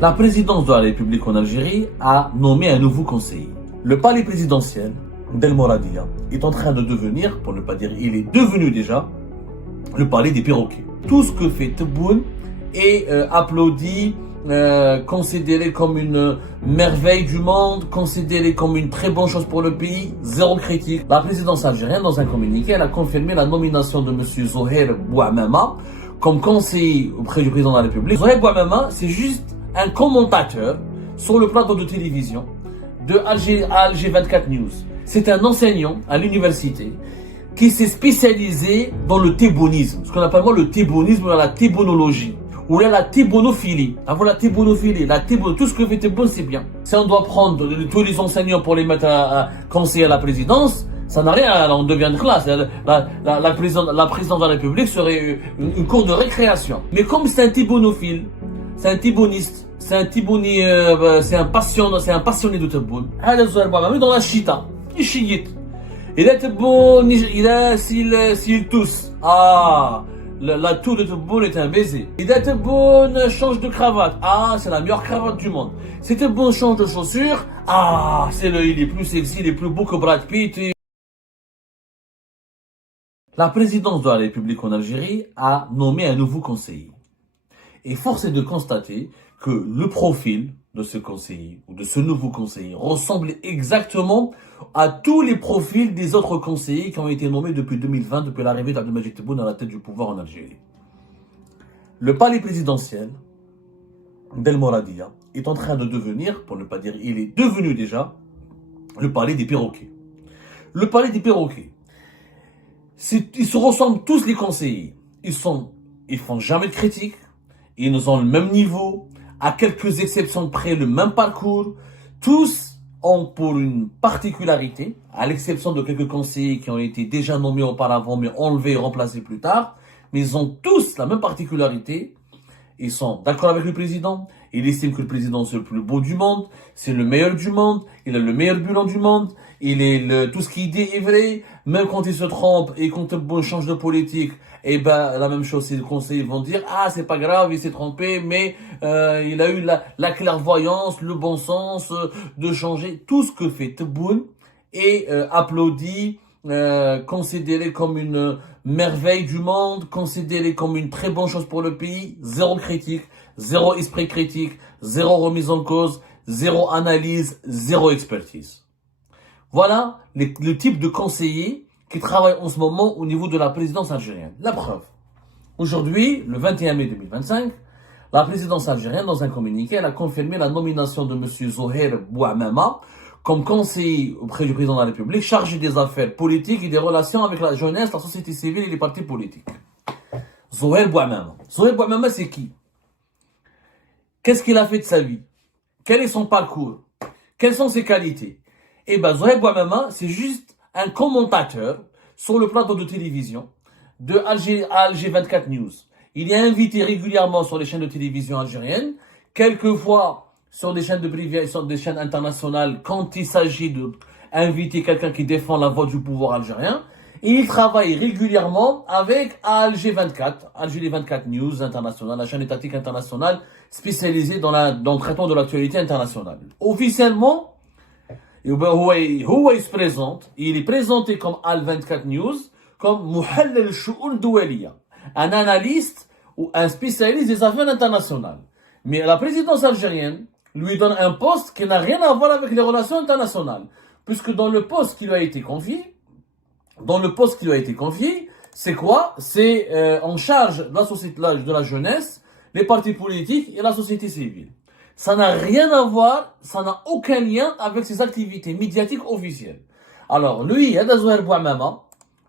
La présidence de la République en Algérie a nommé un nouveau conseiller. Le palais présidentiel d'El Mouradia est en train de devenir, pour ne pas dire il est devenu déjà, le palais des perroquets. Tout ce que fait Tebboune est applaudi, considéré comme une merveille du monde, considéré comme une très bonne chose pour le pays, zéro critique. La présidence algérienne, dans un communiqué, elle a confirmé la nomination de M. Zohair Bouamama comme conseiller auprès du président de la République. Zohair Bouamama, c'est juste un commentateur sur le plateau de télévision de Alger 24 News. C'est un enseignant à l'université qui s'est spécialisé dans le thébounisme, ce qu'on appelle moi le thébounisme, la thébounologie, ou la thébonophilie. Avant la thébonophilie, tout ce que fait Tebboune, c'est bien. Si on doit prendre tous les enseignants pour les mettre à conseiller à la présidence, ça n'a rien, on devient de classe. La présidence de la République serait une cour de récréation. Mais comme c'est un thébonophile, c'est un théboniste, c'est un passionné de Tebboune. Dans la chita, il chiite. Il est bon, s'il tousse. La toux de Tebboune est un baiser. Il est bon, change de cravate. C'est la meilleure cravate du monde. Si Tebboune change de chaussures, il est plus sexy, il est plus beau que Brad Pitt. La présidence de la République en Algérie a nommé un nouveau conseiller. Et force est de constater que le profil de ce conseiller ou de ce nouveau conseiller ressemble exactement à tous les profils des autres conseillers qui ont été nommés depuis 2020, depuis l'arrivée d'Abdelmadjid Tebboune à la tête du pouvoir en Algérie. Le palais présidentiel d'El Mouradia est en train de devenir, pour ne pas dire il est devenu déjà, le palais des perroquets. Le palais des perroquets. Ils se ressemblent tous les conseillers. Ils font jamais de critiques. Ils ont le même niveau, à quelques exceptions près le même parcours. Tous ont pour une particularité, à l'exception de quelques conseillers qui ont été déjà nommés auparavant, mais enlevés et remplacés plus tard, mais ils ont tous la même particularité. Ils sont d'accord avec le président. Ils estiment que le président c'est le plus beau du monde, c'est le meilleur du monde, il a le meilleur bilan du monde, tout ce qu'il dit est vrai, même quand il se trompe et quand Tebboune change de politique, la même chose, les conseillers vont dire, c'est pas grave, il s'est trompé, mais il a eu la clairvoyance, le bon sens de changer. Tout ce que fait Tebboune est applaudi, considéré comme une merveille du monde, considéré comme une très bonne chose pour le pays, zéro critique, zéro esprit critique, zéro remise en cause, zéro analyse, zéro expertise. Voilà le type de conseiller qui travaille en ce moment au niveau de la présidence algérienne. La preuve. Aujourd'hui, le 21 mai 2025, la présidence algérienne, dans un communiqué, elle a confirmé la nomination de M. Zohair Bouamama comme conseiller auprès du président de la République, chargé des affaires politiques et des relations avec la jeunesse, la société civile et les partis politiques. Zohair Bouamama. Zohair Bouamama, c'est qui? Qu'est-ce qu'il a fait de sa vie? Quel est son parcours? Quelles sont ses qualités? Zohair Bouamama, c'est juste un commentateur sur le plateau de télévision de Alger 24 News. Il est invité régulièrement sur les chaînes de télévision algériennes, quelquefois sur des chaînes sur des chaînes internationales quand il s'agit d'inviter quelqu'un qui défend la voix du pouvoir algérien. Et il travaille régulièrement avec Alger 24 News international, la chaîne étatique internationale spécialisée dans le traitement de l'actualité internationale. Officiellement, il se présente, il est présenté comme Al 24 News, comme Muhallel al-Shu'un Doualiya, un analyste ou un spécialiste des affaires internationales. Mais la présidence algérienne lui donne un poste qui n'a rien à voir avec les relations internationales, puisque dans le poste qui lui a été confié, c'est quoi? C'est en charge de la société, de la jeunesse, les partis politiques et la société civile. Ça n'a rien à voir, ça n'a aucun lien avec ses activités médiatiques officielles. Alors, lui, Zohair Bouamama,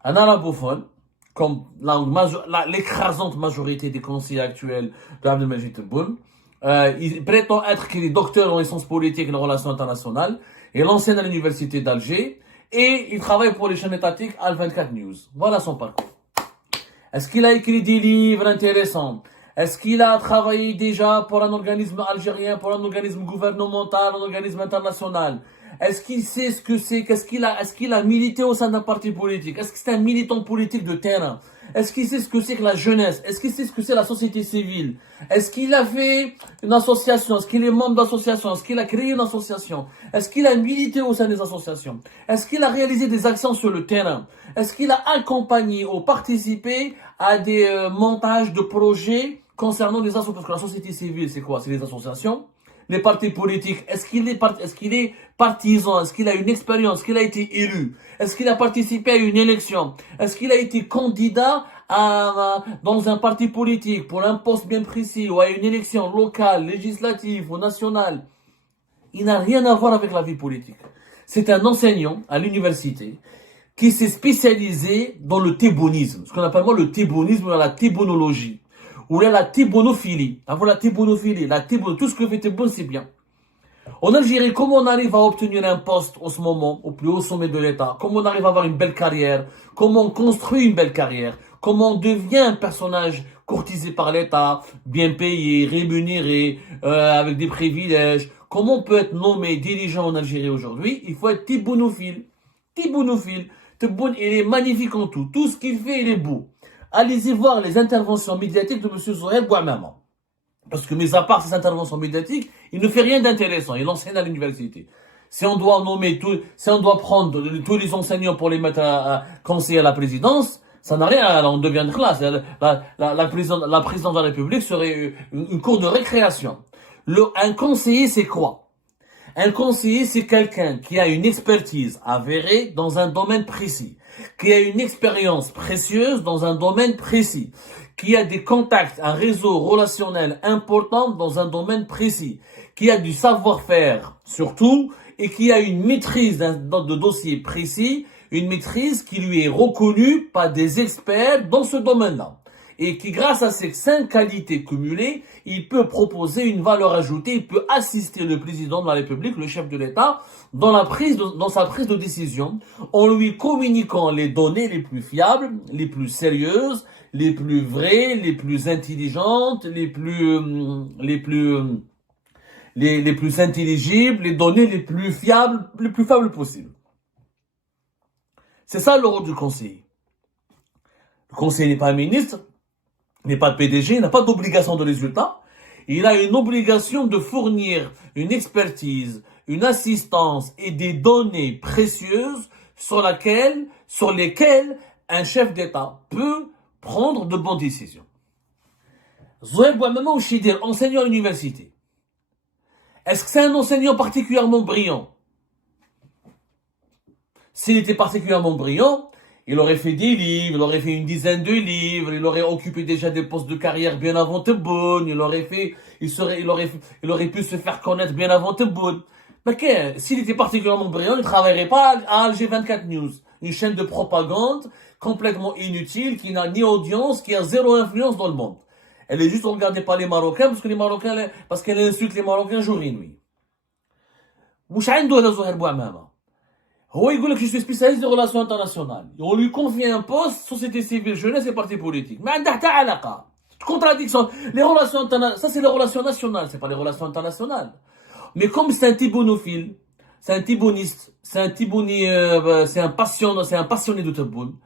un arabophone, comme l'écrasante majorité des conseillers actuels d'Abdelmadjid Tebboune, il prétend être qu'il est docteur en sciences politiques et en relations internationales. Il enseigne à l'université d'Alger et il travaille pour les chaînes étatiques Al 24 News. Voilà son parcours. Est-ce qu'il a écrit des livres intéressants? Est-ce qu'il a travaillé déjà pour un organisme algérien, pour un organisme gouvernemental, un organisme international? Est-ce qu'il sait ce que c'est? Est-ce qu'il a milité au sein d'un parti politique? Est-ce que c'est un militant politique de terrain? Est-ce qu'il sait ce que c'est que la jeunesse? Est-ce qu'il sait ce que c'est la société civile? Est-ce qu'il a fait une association? Est-ce qu'il est membre d'association? Est-ce qu'il a créé une association? Est-ce qu'il a milité au sein des associations? Est-ce qu'il a réalisé des actions sur le terrain? Est-ce qu'il a accompagné ou participé à des montages de projets concernant les associations? Parce que la société civile, c'est quoi? C'est les associations. Les partis politiques, est-ce qu'il est partisan? Est-ce qu'il a une expérience? Est-ce qu'il a été élu? Est-ce qu'il a participé à une élection? Est-ce qu'il a été candidat dans un parti politique pour un poste bien précis ou à une élection locale, législative ou nationale? Il n'a rien à voir avec la vie politique. C'est un enseignant à l'université qui s'est spécialisé dans le thébonisme, ce qu'on appelle moi le thébonisme ou la thébonologie. Ou là, la thébonophilie. Avant la thébonophilie, tout ce que fait Théboun, c'est bien. En Algérie, comment on arrive à obtenir un poste en ce moment, au plus haut sommet de l'État? Comment on arrive à avoir une belle carrière? Comment on construit une belle carrière? Comment on devient un personnage courtisé par l'État, bien payé, rémunéré, avec des privilèges? Comment on peut être nommé dirigeant en Algérie aujourd'hui? Il faut être thébounophile. Thébounophile. Théboun, il est magnifique en tout. Tout ce qu'il fait, il est beau. Allez-y voir les interventions médiatiques de M. Zohair Bouamama. Parce que, mis à part ces interventions médiatiques, il ne fait rien d'intéressant. Il enseigne à l'université. Si on doit si on doit prendre tous les enseignants pour les mettre à conseiller à la présidence, ça n'a rien, on devient de classe. La présidence de la République serait une cour de récréation. Un conseiller, c'est quoi? Un conseiller, c'est quelqu'un qui a une expertise avérée dans un domaine précis, qui a une expérience précieuse dans un domaine précis, qui a des contacts, un réseau relationnel important dans un domaine précis, qui a du savoir-faire surtout, et qui a une maîtrise de dossier précis, une maîtrise qui lui est reconnue par des experts dans ce domaine-là. Et qui, grâce à ces 5 qualités cumulées, il peut proposer une valeur ajoutée, il peut assister le président de la République, le chef de l'État, dans sa prise de décision, en lui communiquant les données les plus fiables, les plus sérieuses, les plus vraies, les plus intelligentes, les plus intelligibles, les données les plus fiables possibles. C'est ça le rôle du conseiller. Le conseiller n'est pas un ministre, n'est pas de PDG, il n'a pas d'obligation de résultat. Il a une obligation de fournir une expertise, une assistance et des données précieuses sur lesquelles un chef d'État peut prendre de bonnes décisions. Zohair Bouamama Ouchidir, enseignant à l'université. Est-ce que c'est un enseignant particulièrement brillant? S'il était particulièrement brillant, il aurait fait des livres, il aurait fait une dizaine de livres, il aurait occupé déjà des postes de carrière bien avant Tebboune, il aurait pu se faire connaître bien avant Tebboune. Mais s'il était particulièrement brillant, il ne travaillerait pas à Alger 24 News, une chaîne de propagande complètement inutile, qui n'a ni audience, qui a zéro influence dans le monde. Elle est juste regardée par les Marocains, parce qu'elle insulte les Marocains jour et nuit. Mouch عنده هذا زهير بوعمامة. هو يقول لك je suis spécialiste des relations internationales. On lui confie un poste, société civile, jeunesse et parti politique. Mais عندها حتى علاقة. Contradiction. Les relations internationales, ça c'est les relations nationales, c'est pas les relations internationales. Mais comme c'est un thibounophile, c'est un thibouniste, c'est un passionné de Tebboune.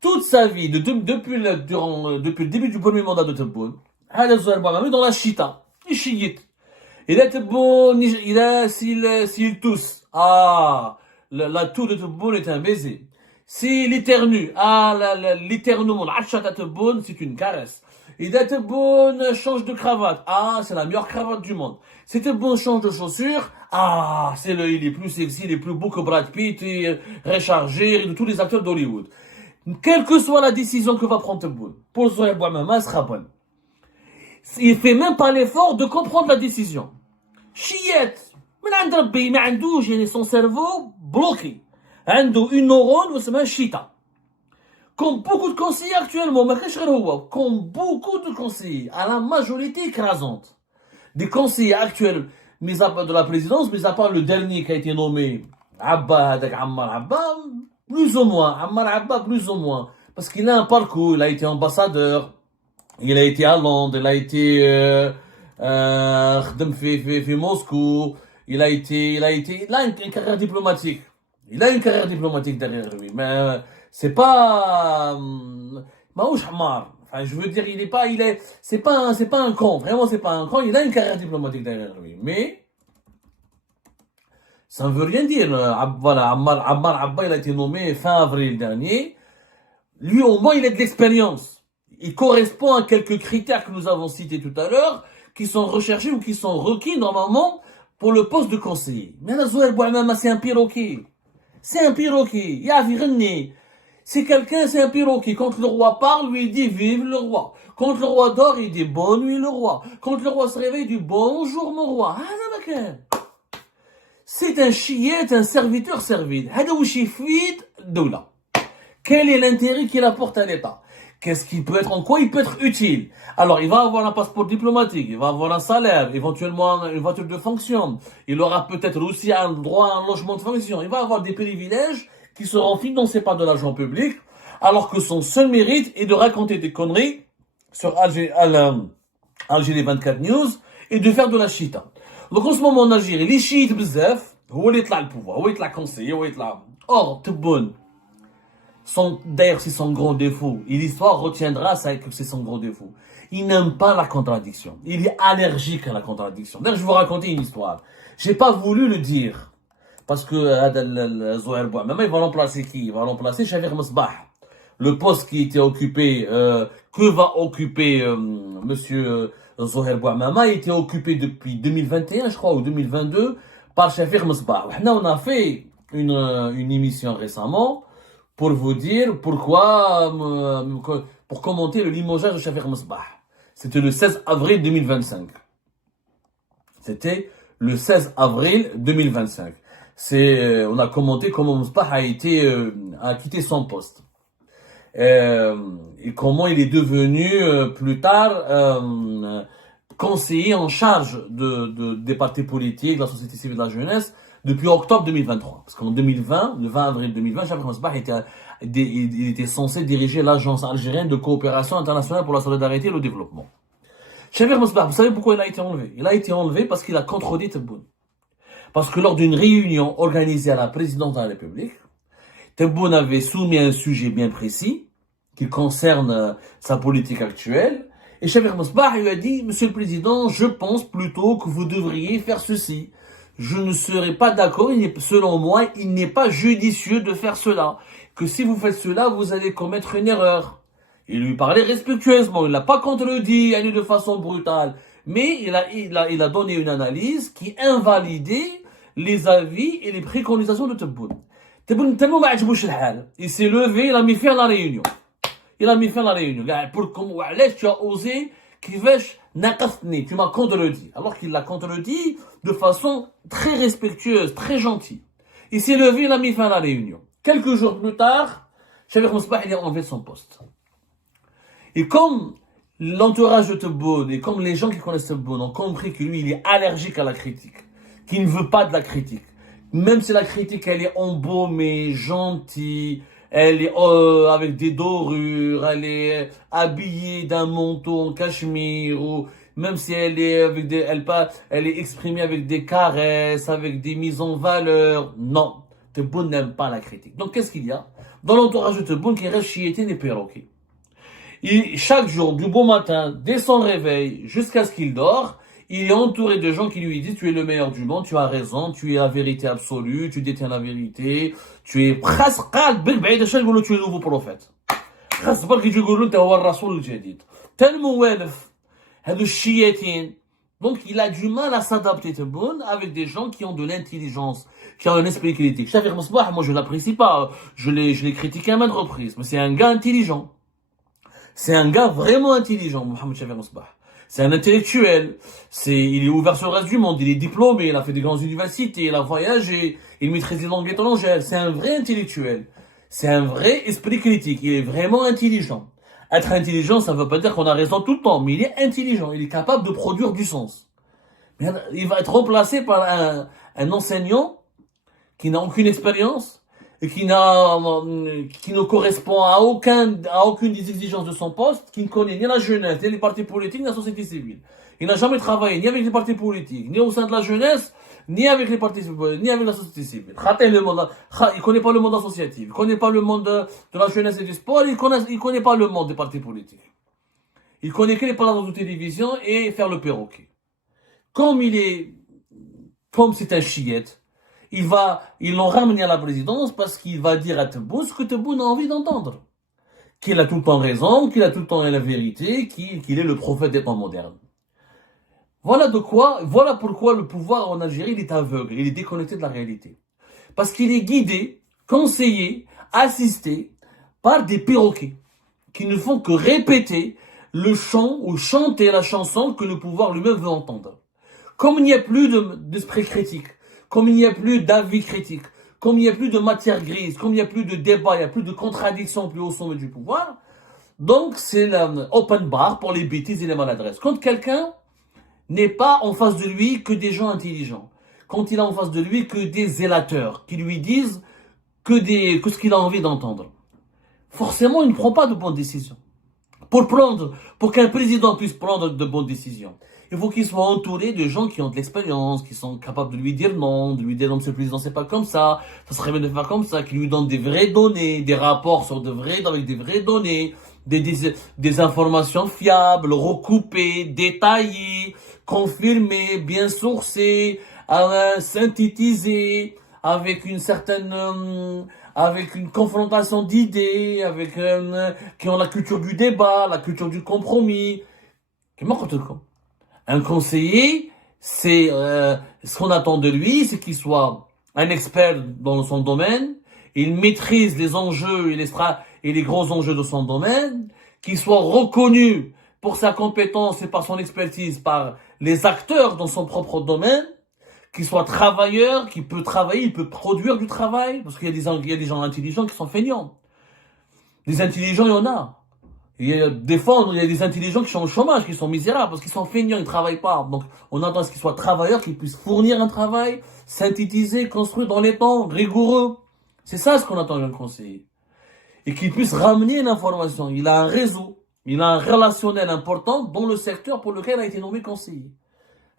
Toute sa vie, depuis le début du premier mandat de Tebboune, هذا زهير بوعمامة dans la chita, il chiite. Il est Tebboune, s'il tousse, la toux de Tebboune est un baiser. S'il éternue, l'éternuement, l'atchat à Tebboune, c'est une caresse. Et Tebboune change de cravate, c'est la meilleure cravate du monde. Si Tebboune change de chaussures, il est plus sexy, il est plus beau que Brad Pitt, et rechargé, de tous les acteurs d'Hollywood. Quelle que soit la décision que va prendre Tebboune, pour Zohair Bouamama, elle sera bonne. Il fait même pas l'effort de comprendre la décision. Chiette! من عند ربي ما عندوش يعني son cerveau bloqué. عنده une neurone واسمها chita. Comme beaucoup de conseillers actuellement, ما كاينش غير هو, comme beaucoup de conseillers, à la majorité écrasante, des conseillers actuels, mis à part de la présidence, mis à part le dernier qui a été nommé, Ammar Abba, plus ou moins, Ammar Abba, plus ou moins, parce qu'il a un parcours, il a été ambassadeur, il a été à Londres, il a été خدم في Moscou, il a une carrière diplomatique. Il a une carrière diplomatique derrière lui, mais c'est pas, Maouch Hamar. Enfin, je veux dire, c'est pas un con. Vraiment, c'est pas un con. Il a une carrière diplomatique derrière lui. Mais, ça ne veut rien dire. Voilà, Ammar Abba, il a été nommé fin avril dernier. Lui, au moins, il a de l'expérience. Il correspond à quelques critères que nous avons cités tout à l'heure, qui sont recherchés ou qui sont requis, normalement, pour le poste de conseiller. Mais là, Zouher Bouamama, c'est un piroquet. C'est un piroquet. C'est quelqu'un, c'est un piroquet. Quand le roi parle, lui, il dit vive le roi. Quand le roi dort, il dit bonne nuit le roi. Quand le roi se réveille, il dit bonjour mon roi. C'est un chiette, un serviteur servile. Quel est l'intérêt qu'il apporte à l'État? Qu'est-ce qu'il peut être, en quoi il peut être utile? Alors, il va avoir un passeport diplomatique, il va avoir un salaire, éventuellement une voiture de fonction. Il aura peut-être aussi un droit à un logement de fonction. Il va avoir des privilèges qui seront financés par de l'argent public, alors que son seul mérite est de raconter des conneries sur Algérie 24 News et de faire de la chita. Donc, en ce moment, en Algérie, les chiites, bzef, où est le pouvoir, où est la conseiller, où est la... Or, Tebboune, d'ailleurs, c'est son gros défaut. Et l'histoire retiendra ça que c'est son gros défaut. Il n'aime pas la contradiction. Il est allergique à la contradiction. D'ailleurs, je vais vous raconter une histoire. J'ai pas voulu le dire. Parce que Zouher Bouamama, il va remplacer qui? Il va remplacer Chafik Mesbah. Le poste qui était occupé, que va occuper monsieur Zouher Bouamama, a été occupé depuis 2021, je crois, ou 2022, par Chafik Mesbah. On a fait une émission récemment pour vous dire pourquoi, pour commenter le limogeage de Chafik Mesbah. C'était le 16 avril 2025. C'était le 16 avril 2025. On a commenté comment Mesbah a quitté son poste. Et comment il est devenu plus tard conseiller en charge des partis politiques, de la société civile de la jeunesse, depuis octobre 2023. Parce qu'en 2020, le 20 avril 2020, Chafik Mesbah il était censé diriger l'Agence algérienne de coopération internationale pour la solidarité et le développement. Chafik Mesbah, vous savez pourquoi il a été enlevé? Il a été enlevé parce qu'il a contredit Tebboune. Parce que lors d'une réunion organisée à la présidence de la République, Tebboune avait soumis un sujet bien précis qui concerne sa politique actuelle. Et Chafik Mesbah lui a dit, Monsieur le Président, je pense plutôt que vous devriez faire ceci. Je ne serai pas d'accord, selon moi, il n'est pas judicieux de faire cela. Que si vous faites cela, vous allez commettre une erreur. Il lui parlait respectueusement, il l'a pas contredit, de façon brutale. Mais il a donné une analyse qui invalidait les avis et les préconisations de Tebboune. Tebboune, tellement ma'ajbouch l'hal. Il s'est levé, il a mis fin à la réunion. Pour comme, tu as osé, tu m'as contredit. Alors qu'il l'a contredit de façon très respectueuse, très gentille. Il s'est levé, il a mis fin à la réunion. Quelques jours plus tard, Chafik Mesbah, il a enlevé son poste. Et comme l'entourage de Tebboune et comme les gens qui connaissent Tebboune ont compris que lui, il est allergique à la critique, qu'il ne veut pas de la critique, même si la critique, elle est embaumée, gentille, elle est avec des dorures, elle est habillée d'un manteau en cachemire, ou même si elle est elle est exprimée avec des caresses, avec des mises en valeur. Non, Tebboune n'aime pas la critique. Donc qu'est-ce qu'il y a dans l'entourage de Tebboune qui reste chiété des perroquets? Et chaque jour, du bon matin, dès son réveil, jusqu'à ce qu'il dort, il est entouré de gens qui lui disent tu es le meilleur du monde, tu as raison, tu es la vérité absolue, tu détiens la vérité, tu es presque tu es le nouveau prophète. Donc il a du mal à s'adapter Tebboune avec des gens qui ont de l'intelligence, qui ont un esprit critique. Chafik Mesbah, moi je l'apprécie pas, je l'ai critiqué à maintes reprises, mais c'est un gars intelligent. C'est un gars vraiment intelligent, Mohamed Chafik Mesbah. C'est un intellectuel. Il est ouvert sur le reste du monde. Il est diplômé. Il a fait des grandes universités. Il a voyagé. Il maîtrise les langues étrangères. C'est un vrai intellectuel. C'est un vrai esprit critique. Il est vraiment intelligent. Être intelligent, ça ne veut pas dire qu'on a raison tout le temps. Mais il est intelligent. Il est capable de produire du sens. Mais il va être remplacé par un enseignant qui n'a aucune expérience et qui ne correspond à aucune des exigences de son poste, qui ne connaît ni la jeunesse, ni les partis politiques, ni la société civile. Il n'a jamais travaillé ni avec les partis politiques, ni au sein de la jeunesse, ni avec les partis, ni avec la société civile. Il connaît pas le monde associatif, il connaît pas le monde de la jeunesse et du sport, il connaît pas le monde des partis politiques. Il connaît que les plateaux de télévision et faire le perroquet. Comme c'est un chiette, ils l'ont ramené à la présidence parce qu'il va dire à Tebboune ce que Tebboune a envie d'entendre. Qu'il a tout le temps raison, qu'il a tout le temps la vérité, qu'il est le prophète des temps modernes. Voilà pourquoi le pouvoir en Algérie, il est aveugle, il est déconnecté de la réalité. Parce qu'il est guidé, conseillé, assisté par des perroquets qui ne font que répéter le chant ou chanter la chanson que le pouvoir lui-même veut entendre. Comme il n'y a plus d'esprit critique, comme il n'y a plus d'avis critique, comme il n'y a plus de matière grise, comme il n'y a plus de débat, il n'y a plus de contradiction plus au sommet du pouvoir, donc c'est l'open bar pour les bêtises et les maladresses. Quand quelqu'un n'est pas en face de lui que des gens intelligents, quand il a en face de lui que des zélateurs qui lui disent que ce qu'il a envie d'entendre, forcément il ne prend pas de bonnes décisions. Pour qu'un président puisse prendre de bonnes décisions, il faut qu'il soit entouré de gens qui ont de l'expérience, qui sont capables de lui dire non, de lui dire non, monsieur le président, c'est pas comme ça serait bien de faire comme ça, qui lui donnent des vraies données, des rapports avec des vraies données, des informations fiables, recoupées, détaillées, confirmées, bien sourcées, synthétisées, avec une confrontation d'idées, qui ont la culture du débat, la culture du compromis. Un conseiller, c'est ce qu'on attend de lui, c'est qu'il soit un expert dans son domaine, il maîtrise les enjeux et les gros enjeux de son domaine, qu'il soit reconnu pour sa compétence et par son expertise par les acteurs dans son propre domaine, qu'il soit travailleur, qu'il peut travailler, il peut produire du travail, parce qu'il y a des gens intelligents qui sont feignants. Des intelligents, il y en a. Des fois, il y a des intelligents qui sont au chômage, qui sont misérables, parce qu'ils sont feignants, ils ne travaillent pas. Donc, on attend à ce qu'ils soient travailleurs, qu'ils puissent fournir un travail, synthétisé, construit dans les temps, rigoureux. C'est ça ce qu'on attend d'un conseiller. Et qu'il puisse ramener l'information. Il a un réseau, il a un relationnel important dans le secteur pour lequel il a été nommé conseiller.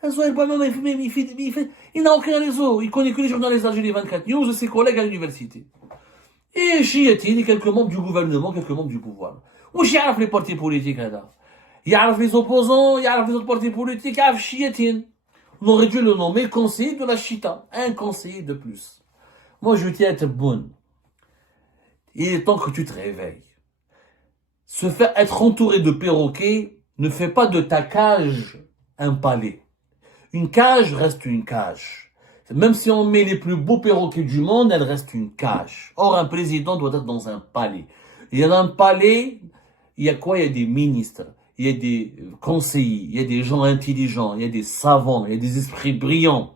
Il n'a aucun réseau. Il connaît que les journalistes algériens 24 News et ses collègues à l'université. Et chiétine, et quelques membres du gouvernement, quelques membres du pouvoir. وش يعرف les partis politiques هذا يعرف les opposants, يعرف les autres partis politiques, يعرف chiétine. On aurait dû le nommer conseiller de la Chita. Un conseiller de plus. Moi, je tiens à être bonne. Il est temps que tu te réveilles. Se faire être entouré de perroquets ne fait pas de ta cage un palais. Une cage reste une cage. Même si on met les plus beaux perroquets du monde, elle reste une cage. Or, un président doit être dans un palais. Il y a un palais, il y a quoi? Il y a des ministres, il y a des conseillers, il y a des gens intelligents, il y a des savants, il y a des esprits brillants.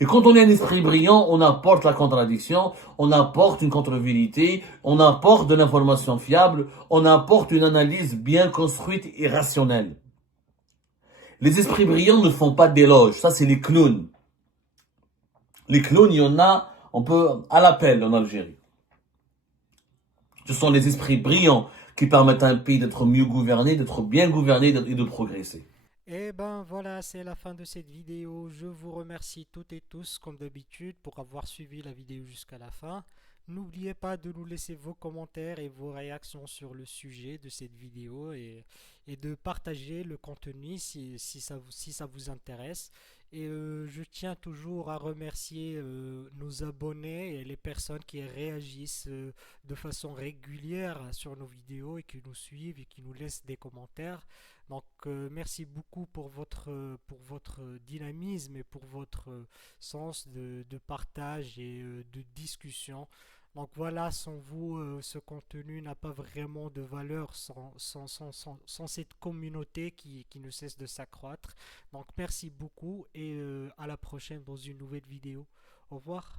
Et quand on est un esprit brillant, on apporte la contradiction, on apporte une contre-vérité, on apporte de l'information fiable, on apporte une analyse bien construite et rationnelle. Les esprits brillants ne font pas d'éloges. Ça, c'est les clowns. Les clowns, il y en a, on peut, à l'appel en Algérie. Ce sont les esprits brillants qui permettent à un pays d'être mieux gouverné, d'être bien gouverné et de progresser. Et ben voilà, c'est la fin de cette vidéo. Je vous remercie toutes et tous, comme d'habitude, pour avoir suivi la vidéo jusqu'à la fin. N'oubliez pas de nous laisser vos commentaires et vos réactions sur le sujet de cette vidéo et de partager le contenu si ça vous intéresse. Et je tiens toujours à remercier nos abonnés et les personnes qui réagissent de façon régulière sur nos vidéos et qui nous suivent et qui nous laissent des commentaires. Donc merci beaucoup pour votre dynamisme et pour votre sens de partage et de discussion. Donc voilà, sans vous, ce contenu n'a pas vraiment de valeur sans cette communauté qui ne cesse de s'accroître. Donc merci beaucoup et à la prochaine dans une nouvelle vidéo. Au revoir.